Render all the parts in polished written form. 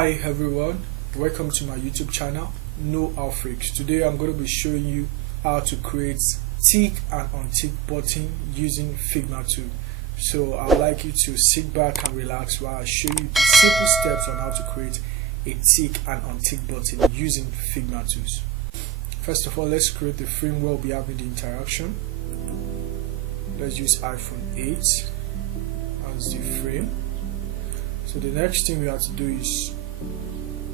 Hi everyone, welcome to my YouTube channel, No Freaks. Today I'm going to be showing you how to create tick and untick button using Figma tool. So I'd like you to sit back and relax while I show you the simple steps on how to create a tick and untick button using Figma tools. First of all, let's create the frame where we'll be having the interaction. Let's use iPhone 8 as the frame. So the next thing we have to do is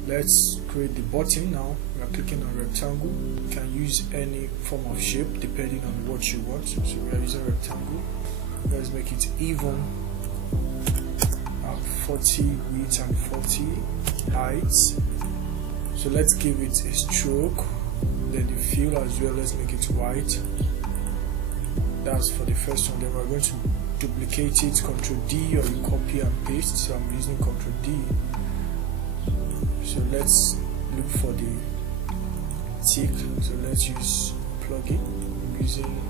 let's create the button. Now we are clicking on rectangle. You can use any form of shape depending on what you want. So we are using rectangle. Let's make it even, 40 width and 40 height. So let's give it a stroke. Then the fill as well, let's make it white. That's for the first one. Then we're going to duplicate it, Ctrl D, or you copy and paste. So I'm using Ctrl D. So let's look for the tick. So let's use plugin. I'm using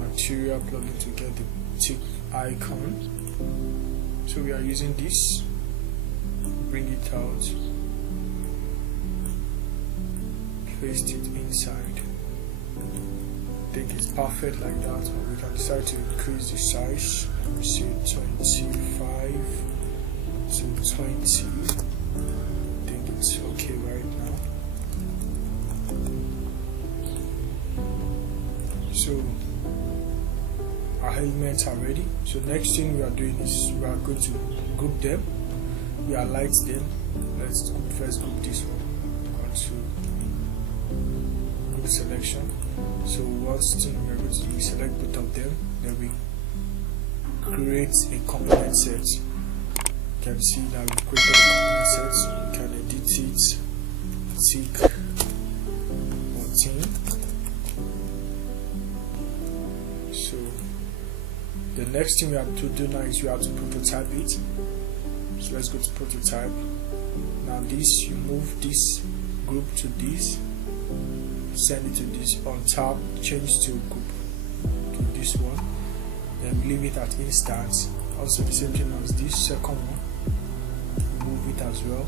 material plugin to get the tick icon. So we are using this. Bring it out. Paste it inside. I think it's perfect like that. We can decide to increase the size. Let me see, 25 to 20. I think it's okay right now. So our elements are ready. So next thing we are doing is we are going to group them. We highlight them. Let's first group this one. Go to group selection. So once we are going to select both of them, then we create a component set. You can see that we created a component set. You can edit it, tick, button. So the next thing we have to do now is we have to prototype it. So let's go to prototype. Now this, you move this group to this. Send it to this on top, change to group to this one, then leave it at instance. Also the same thing as this second one, move it as well,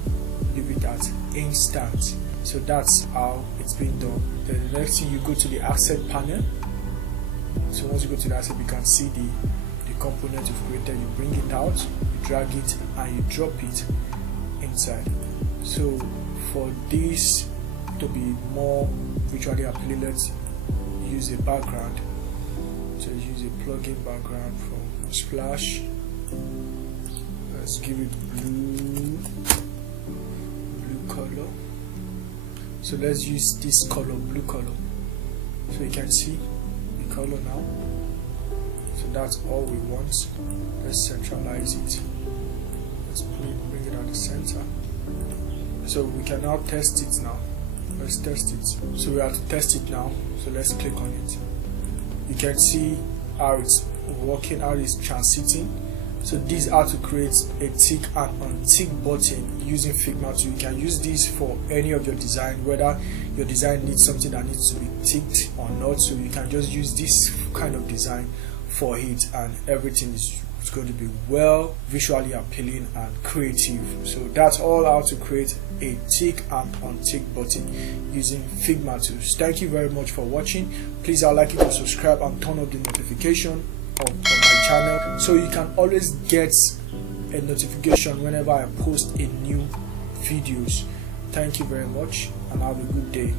leave it at instance. So that's how it's been done. Then the next thing, you go to the asset panel. So once you go to the asset, you can see the component you've created. You bring it out, you drag it, and you drop it inside. So for this to be more visually appealing, let's use a background. So use a plugin background from Splash. Let's give it blue color. So let's use this color, blue color. So you can see the color now. So that's all we want. Let's centralize it. Let's bring it at the center. So we can now test it now. Let's test it. So we have to test it now. So let's click on it. You can see how it's working, how it's transiting. So this is how to create a tick and untick button using Figma. So you can use this for any of your design, whether your design needs something that needs to be ticked or not. So you can just use this kind of design for it, and everything is going to be well visually appealing and creative. So that's all how to create a tick and untick button using Figma tools. Thank you very much for watching. Please, I'd like you to subscribe and turn on the notification of my channel so you can always get a notification whenever I post a new videos. Thank you very much and have a good day.